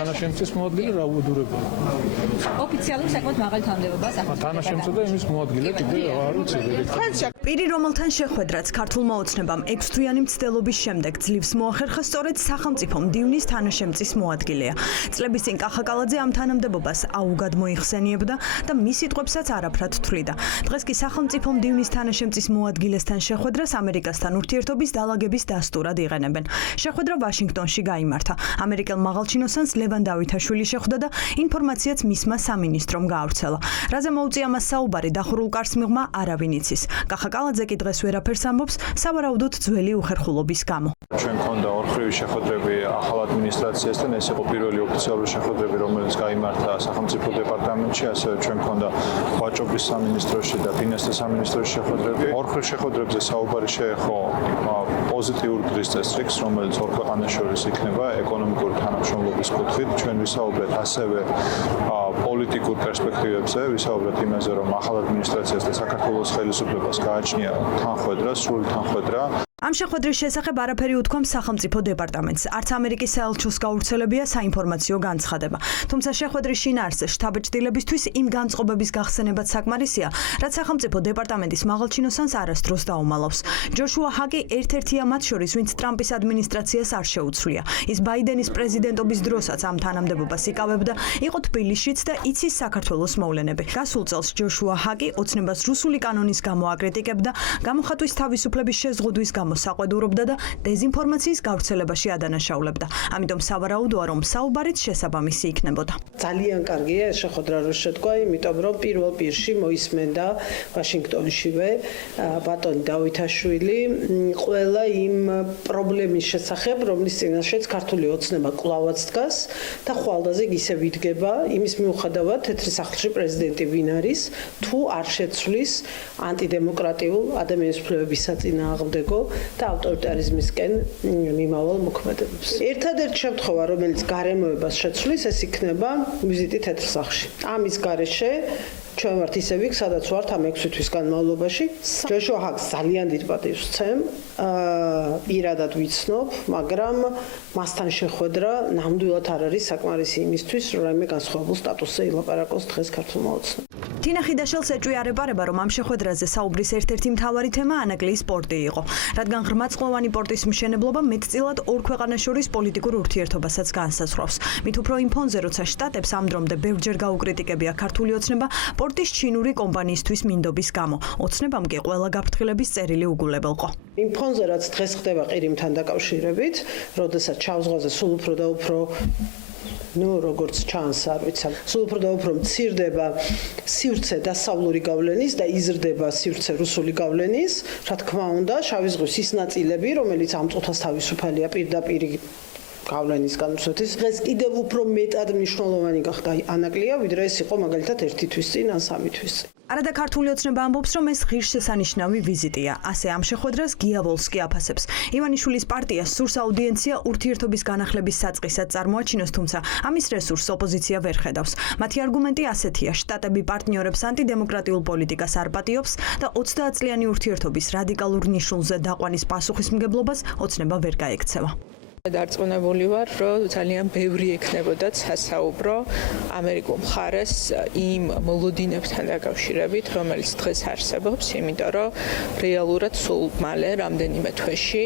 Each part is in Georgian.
თანაშემწის მოადგილე რა უდურებაა. ოფიციალურ საკმაოდ მაღალი თანამდებობაა სახელმწიფო. თანაშემწე და იმის მოადგილე კიდე არ ვიცი. პირი, რომელთან შეხვედრაც ქართულმა ოცნებამ 6 თვიანი მცდელობის შემდეგ ძლივს მოახერხა სწორედ სახელმწიფო მდივნის თანაშემწის მოადგილეა. წლების წინ კახაკალაძე ამ თანამდებობას აუგად მოიხსენიებდა და მის სიტყვებსაც არაფრად თვლიდა. დღეს კი სახელმწიფო მდივნის თანაშემწის მოადგილესთან შეხვედრას ამერიკასთან ურთიერთობის დალაგების დასტურად იყენებენ. შეხვედრა ვაშინგტონში გაიმართა. ამერიკელ მაღალჩინოსანს ლევან დავითაშვილი შეხვდა და ინფორმაციაც მისმა სამინისტრომ გაავრცელა. რაზე მოუწია მას საუბარი დახურულ კარს მიღმა არავინ იცის. კახაკალაძე კი დღეს ვერაფერს ამბობს, სავარაუდოდ ძველი უხერხულობის გამო. ჩვენ გქონდა ორხრივი შეხვედრები ახალ ადმინისტრაციასთან, ეს იყო პირველი ოფიციალური შეხვედრები, რომელიც გაიმართა სახელმწიფო დეპარტამენტში, ასევე ჩვენ გქონდა ვაჭრობის სამინისტროში და ფინანსთა სამინისტროში შეხვედრები. ორხრივ შეხვედრებზე საუბარი შეეხო პოზიტიურ დღის წესრიგს, რომელიც ორ ქვეყანას შორის იქნება ეკონომიკური თანამშრომლობის კუთხით. ჩვენ ვისაუბრეთ ასევე პოლიტიკურ პერსპექტივებზე, ვისაუბრეთ იმაზე, რომ ახალ ადმინისტრაციას და საქართველოს ხელისუფლებას გააჩნია თანხმედრა, სრული თანხმედრა. ამ შეხვედრის შესახებ არაფერი უთქვამს სახელმწიფო დეპარტამენტს. არც ამერიკის საელჩოს გავრცელებია საინფორმაციო განცხადება. თუმცა შეხვედრის შინაარსზე შთაბეჭდილებისთვის იმ განწყობების გახსენებაც საკმარისია, რაც სახელმწიფო დეპარტამენტის მაღალჩინოსანს არასდროს დაუმალავს. ჯოშუა ჰაკი ერთ-ერთია მათ შორის, ვინც ტრამპის ადმინისტრაციას არ შეუცვლია. ის ბაიდენის პრეზიდენტობის დროსაც ამ თანამდებობას იკავებდა, იყო თბილისშიც და იცის საქართველოს მოვლენები. გასულ წელს ჯოშუა ჰაკი ოცნებას რუსული კანონის გამო აკრიტიკებდა, გამოხატვის თავისუფლების შეზღუდვის გამო საყვედურობდა და დეზინფორმაციის გავრცელებაში ადანაშაულებდა. ამიტომ სავარაუდოა, რომ საუბარიც შესაბამისი იქნებოდა. ძალიან კარგია ეს შეხვედრა რო შეთქვა, იმიტომ რომ პირველ პირში მოისმენდა ვაშინგტონშივე ბატონი დავითაშვილი ყველა იმ პრობლემის შესახებ, რომლის წინაშეც ქართული ოცნება კვლავაც დგას და ხვალდაზე ისე ვიდგება, იმის მიუხედავად თეთრი სახლში პრეზიდენტი ვინ არის, თუ არ შეცვლის ანტიდემოკრატიულ ადამიანის უფლებების საწინააღმდეგო და ავტორიტარიზმისკენ მიმავალ მოქმედებებს. ერთადერთი შემთხვევა, რომელიც გარემოებას შეცვლის, ეს იქნება ვიზიტი თეთრ სახლში. ამის გარეშე ჩვენ ვართ ისე იქ, სადაც ვართ ამ 6 თვის განმავლობაში. ჯოშუა ჰაკს ძალიან დიდ პატივს ვცემ, პირადად ვიცნობ, მაგრამ მასთან შეხვედრა ნამდვილად არ არის საკმარისი იმისთვის, რომ რაიმე განსხვავებულ სტატუსზე ილაპარაკოს დღეს ქართულმა ოცნებამ. თინა ხიდაშელს ეჭვი არეპარება, რომ ამ შეხვედრაზე საუბრის ერთ-ერთი მთავარი თემა ანაკლიის პორტი იყო, რადგან ღრმაწყვოვანი პორტის მშენებლობა მეტწილად ორ ქვეყანას შორის პოლიტიკურ ურთიერთობასაც განსაზღვრავს. მით უფრო იმ ფონზე, როცა შტატებს ამ დრომდე ბევრჯერ გაუკრიტიკებია ქართული ოცნება პორტის ჩინური კომპანიისთვის მინდობის გამო. ოცნებამ კი ყველა გაფრთხილების წერილი უგულებელყო. იმ ფონზე, რაც დღეს ხდება ყირიმთან დაკავშირებით, როდესაც ჩავს ზღვაზე სულ უფრო და უფრო როგორც ჩანს, არ ვიცი, სულ უფრო და უფრო მცირდება სივრცე დასავლური გავლენის და იზრდება სივრცე რუსული გავლენის, რა თქმა უნდა, შავი ზღვის ის ნაწილები, რომელიც ამ წუთას თავისუფალია პირდაპირ გავლენის განმსვეთის, დღეს კიდევ უფრო მეტად მნიშვნელოვანი გახდა ანაკლია, ვიდრე ეს იყო მაგალითად 1 თვის წინ ან 3 თვის წინ. არადა ქართული ოცნება ამბობს, რომ ეს ღირსშესანიშნავი ვიზიტია. ასე ამ შეხვედრას გია ვოლსკი აფასებს. ივანიშვილის პარტია სურს აუდიენცია ურთიერთობის განახლების საწყისად წარმოაჩინოს, თუმცა ამის რესურსს ოპოზიცია ვერ ხედავს. მათი არგუმენტი ასეთია: შტატები პარტნიორებს ანტიდემოკრატიულ პოლიტიკას არ პატიობს და 30 წლიანი ურთიერთობის რადიკალურ ნიშნულზე დაყვანის პასუხისმგებლობას ოცნება ვერ გაექცევა. დარწმუნებული ვარ, რომ ძალიან ბევრი ექნებოდათ სასაუბრო ამერიკულ მხარეს იმ მოლოდინებთან დაკავშირებით, რომელიც დღეს არსებობს, იმიტომ რომ რეალურად სულ მალე რამდენიმე თვეში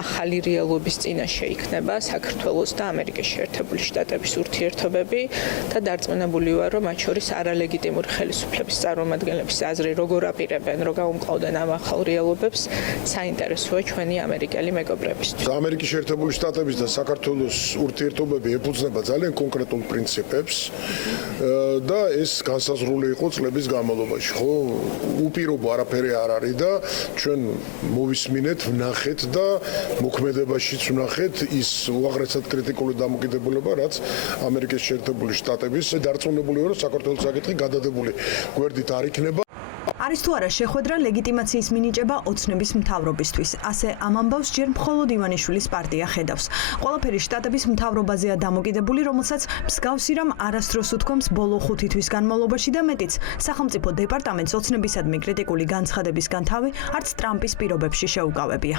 ახალი რეალობის წინაშე იქნება საქართველოს და ამერიკის შეერთებული შტატების ურთიერთობები და დარწმუნებული ვარ, რომ მათ შორის არალეგიტიმური ხელისუფლების წარმომადგენლების აზრი როგორ აპირებენ, რომ გაუმკლავდნენ ამ ახალ რეალობებს, საინტერესოა ჩვენი ამერიკელი მეგობრებისთვის. ამერიკის შეერთებული შტატების და საქართველოს ურთიერთობები ეფუძნება ძალიან კონკრეტულ პრინციპებს და ეს განსაზღვრული იყო წლების განმავლობაში, ხო? უპირობო არაფერი არ არის და ჩვენ მოვისმინეთ, ვნახეთ და მოქმედებაშიც ვნახეთ ის უაღრესად კრიტიკული დამოკიდებულება, რაც ამერიკის შეერთებული შტატების დარწმუნებული ვარ, რომ საქართველოს საკითხი გადადებული გვერდით არ იქნება. არის თუ არა შეხვედრა ლეგიტიმაციის მინიჭება ოცნების მთავრობისთვის. ასე ამ ამბავს ჯერ მხოლოდ ივანიშვილის პარტია ხედავს. ყველაფერი შტატების მთავრობაზეა დამოკიდებული, რომელსაც მსგავსი რამ არასდროს უთქვამს ბოლო 5 თვის განმავლობაში და მეტიც, სახელმწიფო დეპარტამენტს ოცნებისადმი კრიტიკული განცხადებისგან თავი არც ტრამპის პირობებში შეუკავებია.